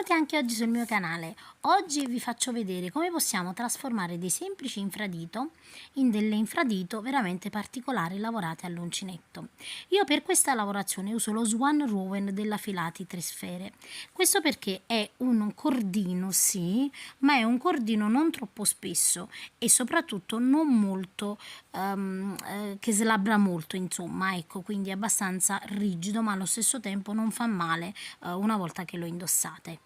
Benvenuti anche oggi sul mio canale. Oggi vi faccio vedere come possiamo trasformare dei semplici infradito in delle infradito veramente particolari lavorate all'uncinetto. Io per questa lavorazione uso lo Swan Rowan della Filati 3 Sfere. Questo perché è un cordino, sì, ma è un cordino non troppo spesso e soprattutto non molto che slabra molto, insomma, ecco, quindi è abbastanza rigido, ma allo stesso tempo non fa male una volta che lo indossate.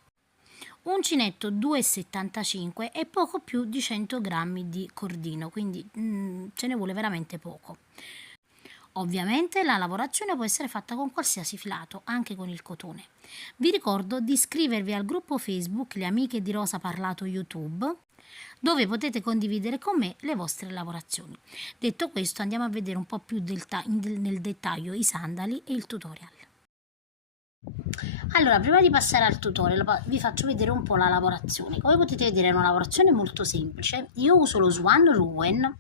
Uncinetto 2,75 e poco più di 100 grammi di cordino, quindi ce ne vuole veramente poco. Ovviamente la lavorazione può essere fatta con qualsiasi filato, anche con il cotone. Vi ricordo di iscrivervi al gruppo Facebook Le Amiche di Rosa Parlato YouTube, dove potete condividere con me le vostre lavorazioni. Detto questo, andiamo a vedere un po' più nel dettaglio i sandali e il tutorial. Allora, prima di passare al tutorial vi faccio vedere un po' la lavorazione. Come potete vedere è una lavorazione molto semplice. Io uso lo Swan Rowan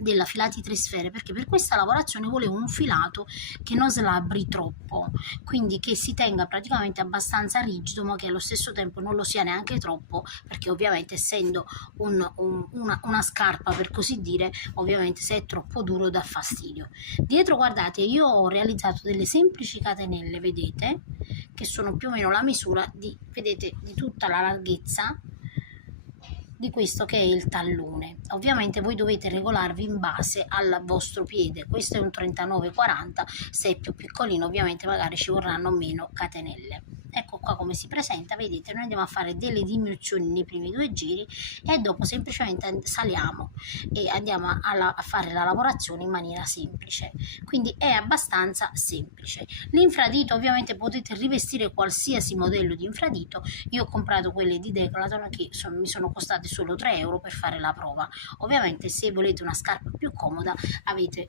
della Filati 3 Sfere perché per questa lavorazione volevo un filato che non slabri troppo, quindi che si tenga praticamente abbastanza rigido ma che allo stesso tempo non lo sia neanche troppo, perché ovviamente essendo una scarpa, per così dire, ovviamente se è troppo duro dà fastidio. Dietro, guardate, io ho realizzato delle semplici catenelle, vedete, che sono più o meno la misura di, vedete, di tutta la larghezza di questo che è il tallone. Ovviamente voi dovete regolarvi in base al vostro piede. Questo è un 39-40, se è più piccolino ovviamente magari ci vorranno meno catenelle. Ecco qua come si presenta, vedete, noi andiamo a fare delle diminuzioni nei primi due giri e dopo semplicemente saliamo e andiamo a fare la lavorazione in maniera semplice, quindi è abbastanza semplice. L'infradito ovviamente potete rivestire qualsiasi modello di infradito. Io ho comprato quelle di Decathlon che mi sono costate solo 3 euro per fare la prova. Ovviamente se volete una scarpa più comoda avete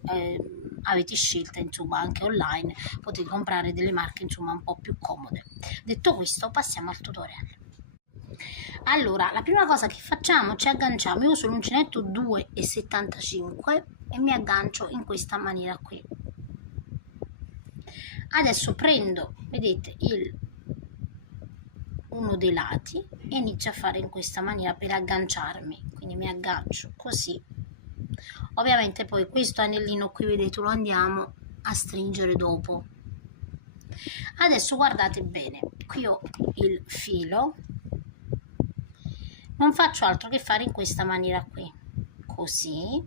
scelta, insomma, anche online potete comprare delle marche insomma un po' più comode. Detto questo, passiamo al tutorial. Allora, la prima cosa che facciamo, ci agganciamo. Io uso l'uncinetto 2,75 e mi aggancio in questa maniera qui. Adesso prendo, vedete, uno dei lati e inizio a fare in questa maniera per agganciarmi, quindi mi aggancio così. Ovviamente poi questo anellino qui, vedete, lo andiamo a stringere dopo. Adesso guardate bene, qui ho il filo, non faccio altro che fare in questa maniera qui, così,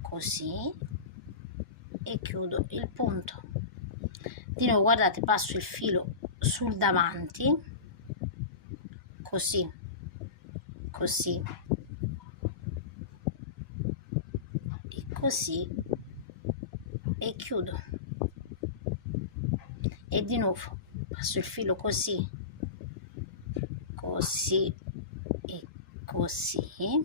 così, e chiudo il punto. Di nuovo, guardate, passo il filo sul davanti, così, così, e così, e chiudo. E di nuovo passo il filo così, così e così,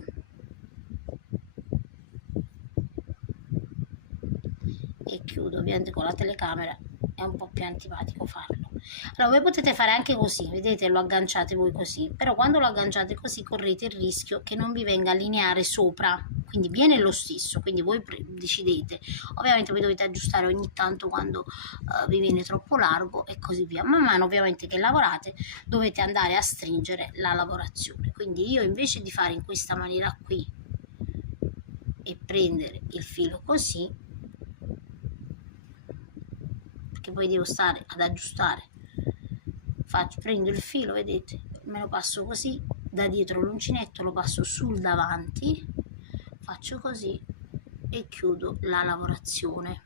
e chiudo. Ovviamente con la telecamera è un po' più antipatico farlo. Allora voi potete fare anche così, vedete, lo agganciate voi così, però quando lo agganciate così correte il rischio che non vi venga a lineare sopra, quindi viene lo stesso, quindi voi decidete. Ovviamente voi dovete aggiustare ogni tanto quando vi viene troppo largo e così via. Man mano ovviamente che lavorate dovete andare a stringere la lavorazione, quindi io invece di fare in questa maniera qui e prendere il filo così, perché poi devo stare ad aggiustare, prendo il filo, vedete, me lo passo così, da dietro l'uncinetto lo passo sul davanti, faccio così e chiudo la lavorazione,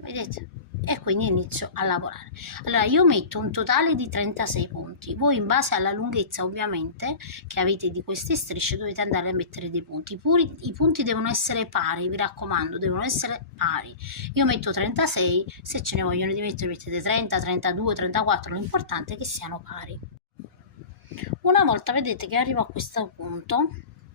vedete, e quindi inizio a lavorare. Allora io metto un totale di 36 punti, voi in base alla lunghezza ovviamente che avete di queste strisce dovete andare a mettere dei punti. I punti devono essere pari, vi raccomando, devono essere pari. Io metto 36, se ce ne vogliono di mettere mettete 30, 32, 34, l'importante è che siano pari. Una volta vedete che arrivo a questo punto,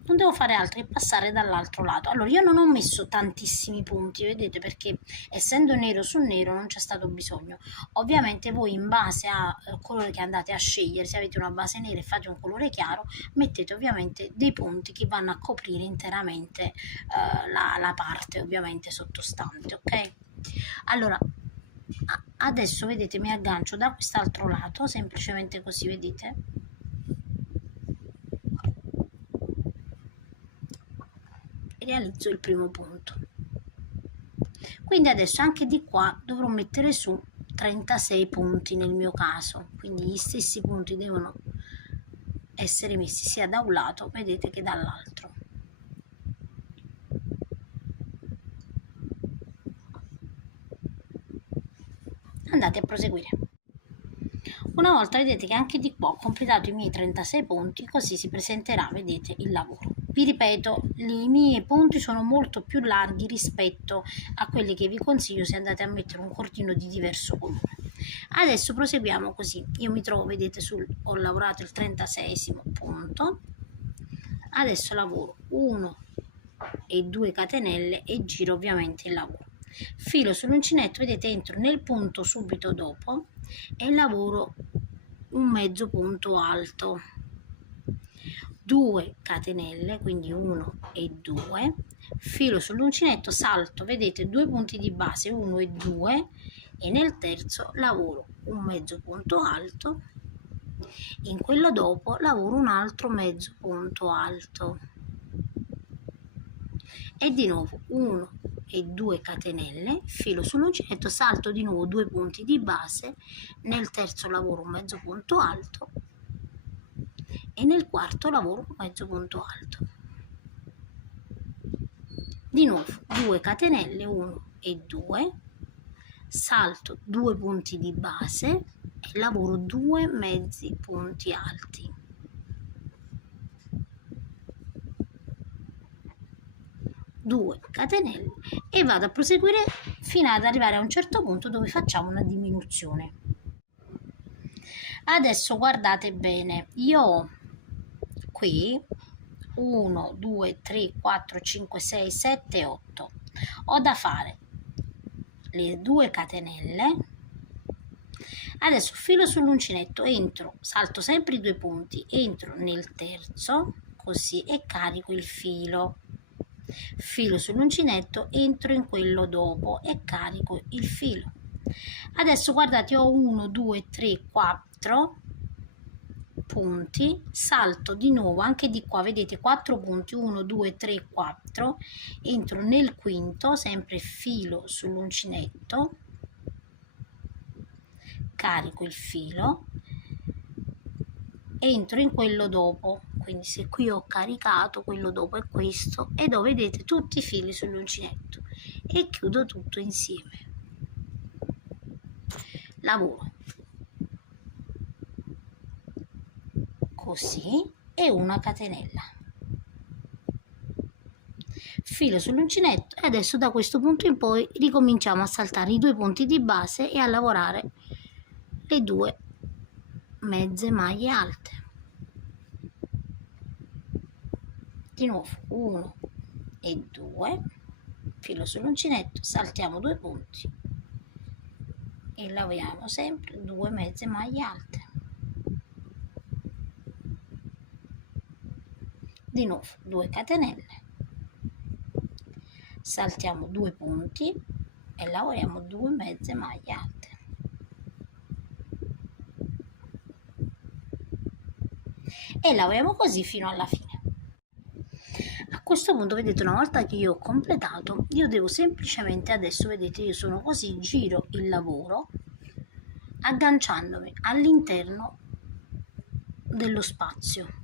non devo fare altro che passare dall'altro lato. Allora io non ho messo tantissimi punti, vedete, perché essendo nero su nero non c'è stato bisogno. Ovviamente voi in base al colore che andate a scegliere, se avete una base nera e fate un colore chiaro, mettete ovviamente dei punti che vanno a coprire interamente la parte ovviamente sottostante, ok? Allora Adesso vedete mi aggancio da quest'altro lato, semplicemente così, vedete, e realizzo il primo punto. Quindi adesso anche di qua dovrò mettere su 36 punti nel mio caso, quindi gli stessi punti devono essere messi sia da un lato, vedete, che dall'altro. Andate a proseguire. Una volta vedete che anche di qua ho completato i miei 36 punti, così si presenterà, vedete, il lavoro. Vi ripeto, i miei punti sono molto più larghi rispetto a quelli che vi consiglio se andate a mettere un cordino di diverso colore. Adesso proseguiamo così. Io mi trovo, vedete, ho lavorato il 36esimo punto. Adesso lavoro 1 e 2 catenelle e giro ovviamente il lavoro. Filo sull'uncinetto, vedete, entro nel punto subito dopo e lavoro un mezzo punto alto, 2 catenelle, quindi 1 e 2, filo sull'uncinetto, salto, vedete, 2 punti di base, 1 e 2, e nel terzo lavoro un mezzo punto alto, in quello dopo lavoro un altro mezzo punto alto e di nuovo 1 e 2 catenelle, filo sull'uncinetto, salto di nuovo 2 punti di base, nel terzo lavoro un mezzo punto alto e nel quarto lavoro un mezzo punto alto. Di nuovo 2 catenelle, 1 e 2, salto 2 punti di base e lavoro 2 mezzi punti alti. Due catenelle e vado a proseguire fino ad arrivare a un certo punto dove facciamo una diminuzione. Adesso guardate bene, io ho qui 1, 2, 3, 4, 5, 6, 7, 8. Ho da fare le 2 catenelle. Adesso filo sull'uncinetto, entro, salto sempre i 2 punti, entro nel terzo, così, e carico il filo. Filo sull'uncinetto, entro in quello dopo e carico il filo. Adesso guardate, ho 1, 2, 3, 4 punti, salto di nuovo anche di qua, vedete, 4 punti, 1, 2, 3, 4, entro nel quinto, sempre filo sull'uncinetto, carico il filo, entro in quello dopo, quindi se qui ho caricato, quello dopo è questo, ed ho, vedete, tutti i fili sull'uncinetto e chiudo tutto insieme. Lavoro così e una catenella, filo sull'uncinetto e adesso da questo punto in poi ricominciamo a saltare i 2 punti di base e a lavorare le 2 mezze maglie alte. Di nuovo 1 e 2, filo sull'uncinetto, saltiamo 2 punti e lavoriamo sempre 2 mezze maglie alte. Di nuovo 2 catenelle, saltiamo 2 punti e lavoriamo 2 mezze maglie alte. E lavoriamo così fino alla fine. A questo punto, vedete, una volta che io ho completato, io devo semplicemente, adesso vedete, io sono così, giro il lavoro agganciandomi all'interno dello spazio.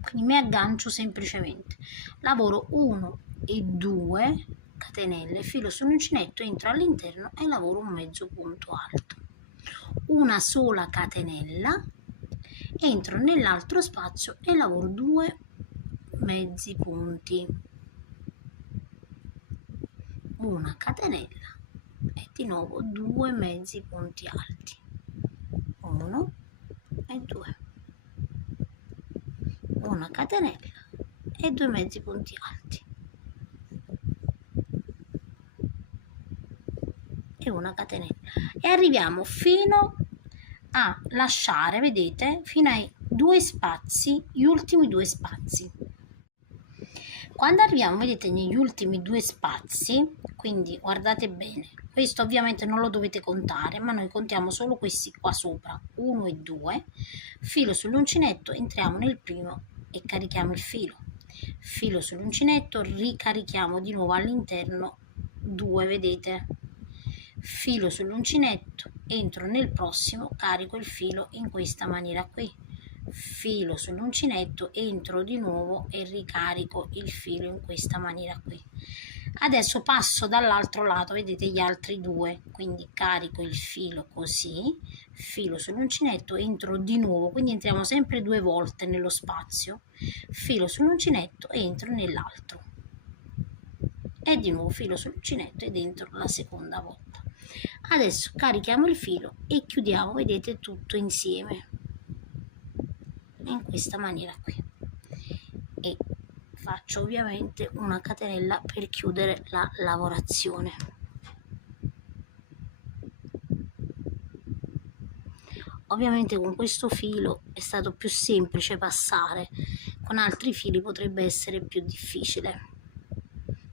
Quindi mi aggancio semplicemente, lavoro 1 e 2 catenelle, filo sull'uncinetto, entro all'interno e lavoro un mezzo punto alto, una sola catenella, entro nell'altro spazio e lavoro 2 mezzi punti, una catenella e di nuovo 2 mezzi punti alti, 1 e 2, una catenella e 2 mezzi punti alti e una catenella e arriviamo fino a lasciare, vedete, fino ai 2 spazi, gli ultimi 2 spazi. Quando arriviamo, vedete, negli ultimi 2 spazi, quindi guardate bene, Questo ovviamente non lo dovete contare, ma noi contiamo solo questi qua sopra, 1 e 2, filo sull'uncinetto, entriamo nel primo e carichiamo il filo sull'uncinetto, ricarichiamo di nuovo all'interno 2, vedete, filo sull'uncinetto, entro nel prossimo, carico il filo in questa maniera qui, filo sull'uncinetto, entro di nuovo e ricarico il filo in questa maniera qui. Adesso passo dall'altro lato, vedete gli altri due, quindi carico il filo così, filo sull'uncinetto, entro di nuovo, quindi entriamo sempre 2 volte nello spazio, filo sull'uncinetto e entro nell'altro e di nuovo filo sull'uncinetto ed entro la seconda volta. Adesso carichiamo il filo e chiudiamo, vedete, tutto insieme in questa maniera qui e faccio ovviamente una catenella per chiudere la lavorazione. Ovviamente con questo filo è stato più semplice passare, con altri fili potrebbe essere più difficile.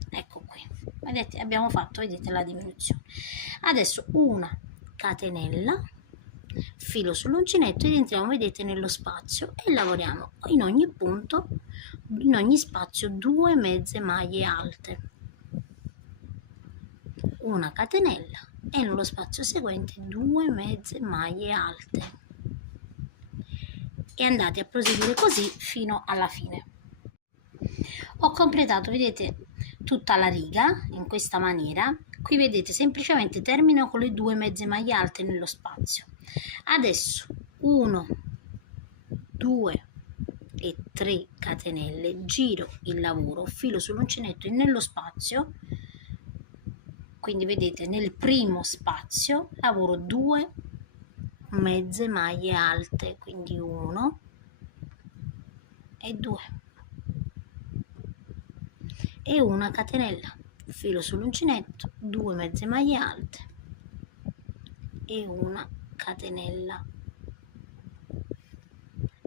Ecco qui, vedete, abbiamo fatto, vedete, la diminuzione. Adesso una catenella, filo sull'uncinetto ed entriamo, vedete, nello spazio e lavoriamo in ogni punto, in ogni spazio 2 mezze maglie alte, una catenella e nello spazio seguente 2 mezze maglie alte e andate a proseguire così fino alla fine. Ho completato, vedete, tutta la riga in questa maniera. Qui vedete semplicemente termino con le 2 mezze maglie alte nello spazio. Adesso 1, 2 e 3 catenelle, giro il lavoro, filo sull'uncinetto e nello spazio, quindi vedete nel primo spazio lavoro 2 mezze maglie alte, quindi 1 e 2 e una catenella, filo sull'uncinetto, 2 mezze maglie alte e una catenella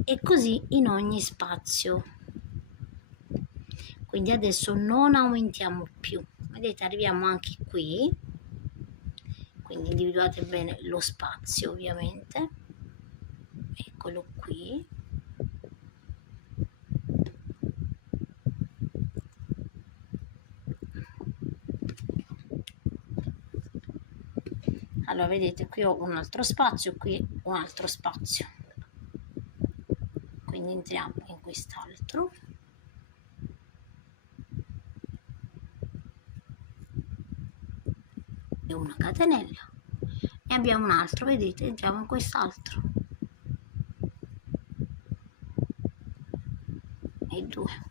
e così in ogni spazio. Quindi adesso non aumentiamo più, vedete, arriviamo anche qui, quindi individuate bene lo spazio, ovviamente, eccolo qui. Allora vedete, qui ho un altro spazio, qui un altro spazio, quindi entriamo in quest'altro e una catenella e abbiamo un altro, vedete, entriamo in quest'altro e 2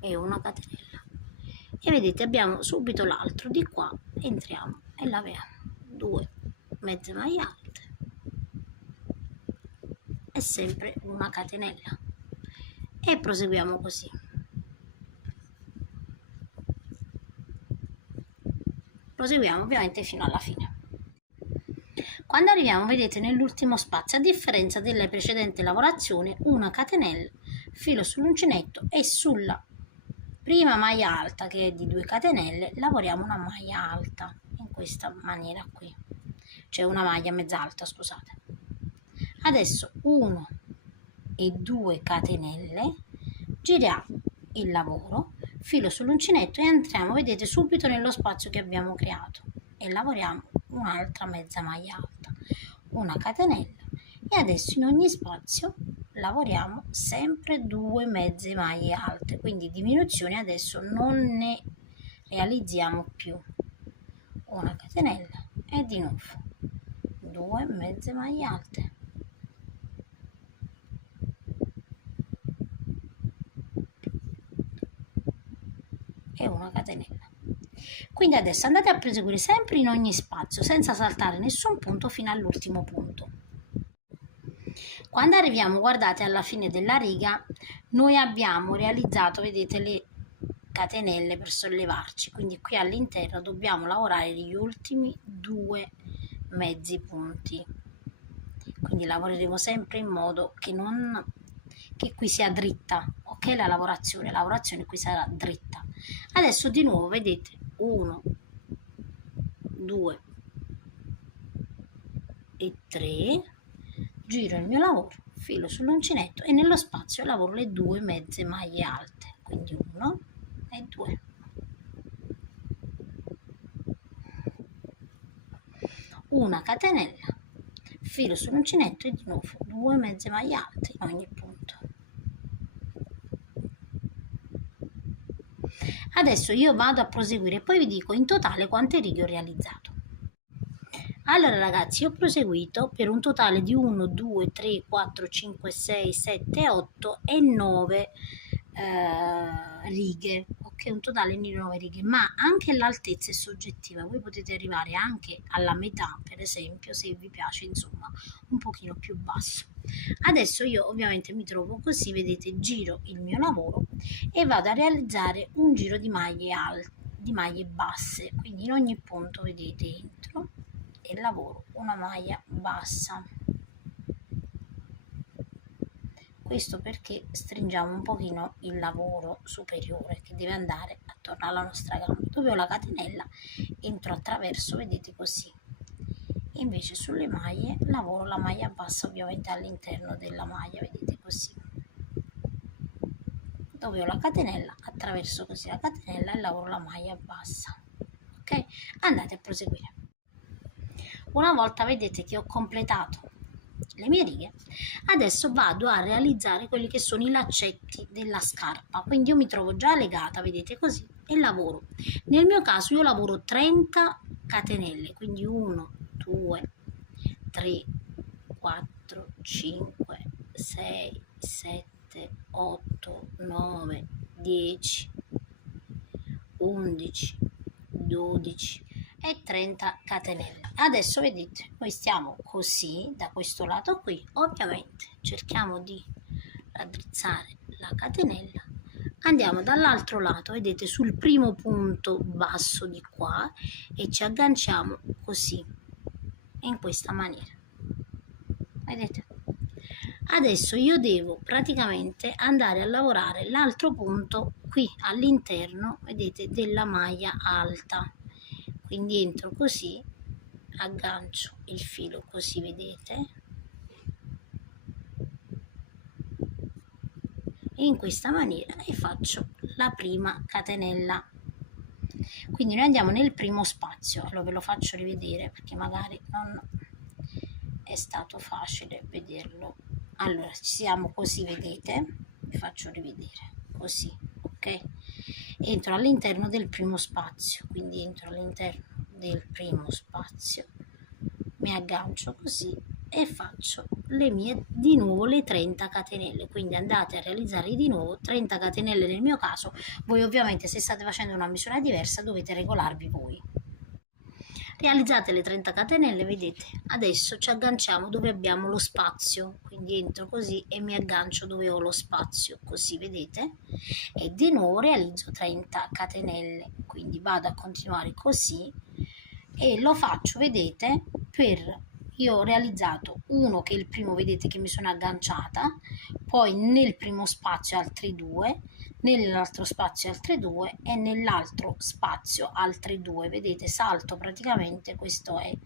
e una catenella e vedete abbiamo subito l'altro di qua, entriamo e lavoriamo 2 mezze maglie alte e sempre una catenella e proseguiamo così. Proseguiamo ovviamente fino alla fine. Quando arriviamo, vedete, nell'ultimo spazio, a differenza della precedente lavorazione, una catenella, filo sull'uncinetto e sulla prima maglia alta, che è di 2 catenelle, lavoriamo una maglia alta in questa maniera qui, cioè una maglia mezza alta, scusate. Adesso 1 e 2 catenelle, giriamo il lavoro, filo sull'uncinetto e entriamo, vedete, subito nello spazio che abbiamo creato e lavoriamo un'altra mezza maglia alta, una catenella e adesso in ogni spazio lavoriamo sempre 2 mezze maglie alte, quindi diminuzioni adesso non ne realizziamo più, una catenella e di nuovo 2 mezze maglie alte e una catenella. Quindi adesso andate a proseguire sempre in ogni spazio senza saltare nessun punto fino all'ultimo punto. Quando arriviamo, guardate, alla fine della riga, noi abbiamo realizzato, vedete, le catenelle per sollevarci, quindi qui all'interno dobbiamo lavorare gli ultimi 2 mezzi punti, quindi lavoreremo sempre in modo che non che qui sia dritta, ok, la lavorazione qui sarà dritta. Adesso di nuovo vedete 1 2 e 3, giro il mio lavoro, filo sull'uncinetto e nello spazio lavoro le 2 mezze maglie alte, quindi 1 e 2. Una catenella, filo sull'uncinetto e di nuovo 2 mezze maglie alte in ogni punto. Adesso io vado a proseguire e poi vi dico in totale quante righe ho realizzato. Allora ragazzi, ho proseguito per un totale di 1, 2, 3, 4, 5, 6, 7, 8 e 9 righe, ok, un totale di 9 righe, ma anche l'altezza è soggettiva, voi potete arrivare anche alla metà, per esempio, se vi piace, insomma, un pochino più basso. Adesso io ovviamente mi trovo così, vedete, giro il mio lavoro e vado a realizzare un giro di maglie alte, di maglie basse, quindi in ogni punto, vedete, entro e lavoro una maglia bassa. Questo perché stringiamo un pochino il lavoro superiore che deve andare attorno alla nostra gamba. Dove ho la catenella entro attraverso, vedete, così. Invece sulle maglie lavoro la maglia bassa ovviamente all'interno della maglia, vedete, così. Dove ho la catenella attraverso così la catenella e lavoro la maglia bassa. Ok? Andate a proseguire. Una volta vedete che ho completato le mie righe, adesso vado a realizzare quelli che sono i laccetti della scarpa, quindi io mi trovo già legata, vedete, così, e lavoro. Nel mio caso io lavoro 30 catenelle, quindi 1, 2, 3, 4, 5, 6, 7, 8, 9, 10, 11, 12 e 30 catenelle. Adesso vedete, noi stiamo così da questo lato qui, ovviamente cerchiamo di raddrizzare la catenella, andiamo dall'altro lato, vedete, sul primo punto basso di qua e ci agganciamo così, in questa maniera, vedete. Adesso io devo praticamente andare a lavorare l'altro punto qui all'interno, vedete, della maglia alta, quindi entro così, aggancio il filo così, vedete, in questa maniera e faccio la prima catenella. Quindi noi andiamo nel primo spazio, allora ve lo faccio rivedere perché magari non è stato facile vederlo. Allora siamo così, vedete, vi faccio rivedere così, ok, entro all'interno del primo spazio, quindi entro all'interno del primo spazio, mi aggancio così e faccio le mie di nuovo le 30 catenelle, quindi andate a realizzare di nuovo 30 catenelle nel mio caso. Voi ovviamente se state facendo una misura diversa dovete regolarvi voi. Realizzate le 30 catenelle, vedete, adesso ci agganciamo dove abbiamo lo spazio, quindi entro così e mi aggancio dove ho lo spazio, così, vedete, e di nuovo realizzo 30 catenelle, quindi vado a continuare così e lo faccio, vedete, io ho realizzato uno che è il primo, vedete che mi sono agganciata, poi nel primo spazio altri 2, nell'altro spazio altre 2 e nell'altro spazio altre 2, vedete, salto praticamente, questo è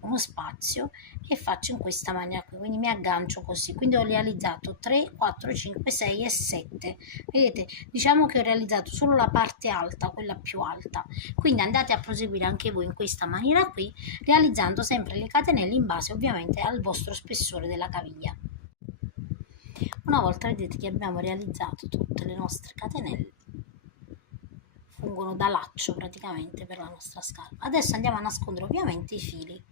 uno spazio e faccio in questa maniera qui, quindi mi aggancio così, quindi ho realizzato 3, 4, 5, 6 e 7, vedete, diciamo che ho realizzato solo la parte alta, quella più alta, quindi andate a proseguire anche voi in questa maniera qui, realizzando sempre le catenelle in base ovviamente al vostro spessore della caviglia. Una volta vedete che abbiamo realizzato tutte le nostre catenelle, fungono da laccio praticamente per la nostra scarpa. Adesso andiamo a nascondere ovviamente i fili.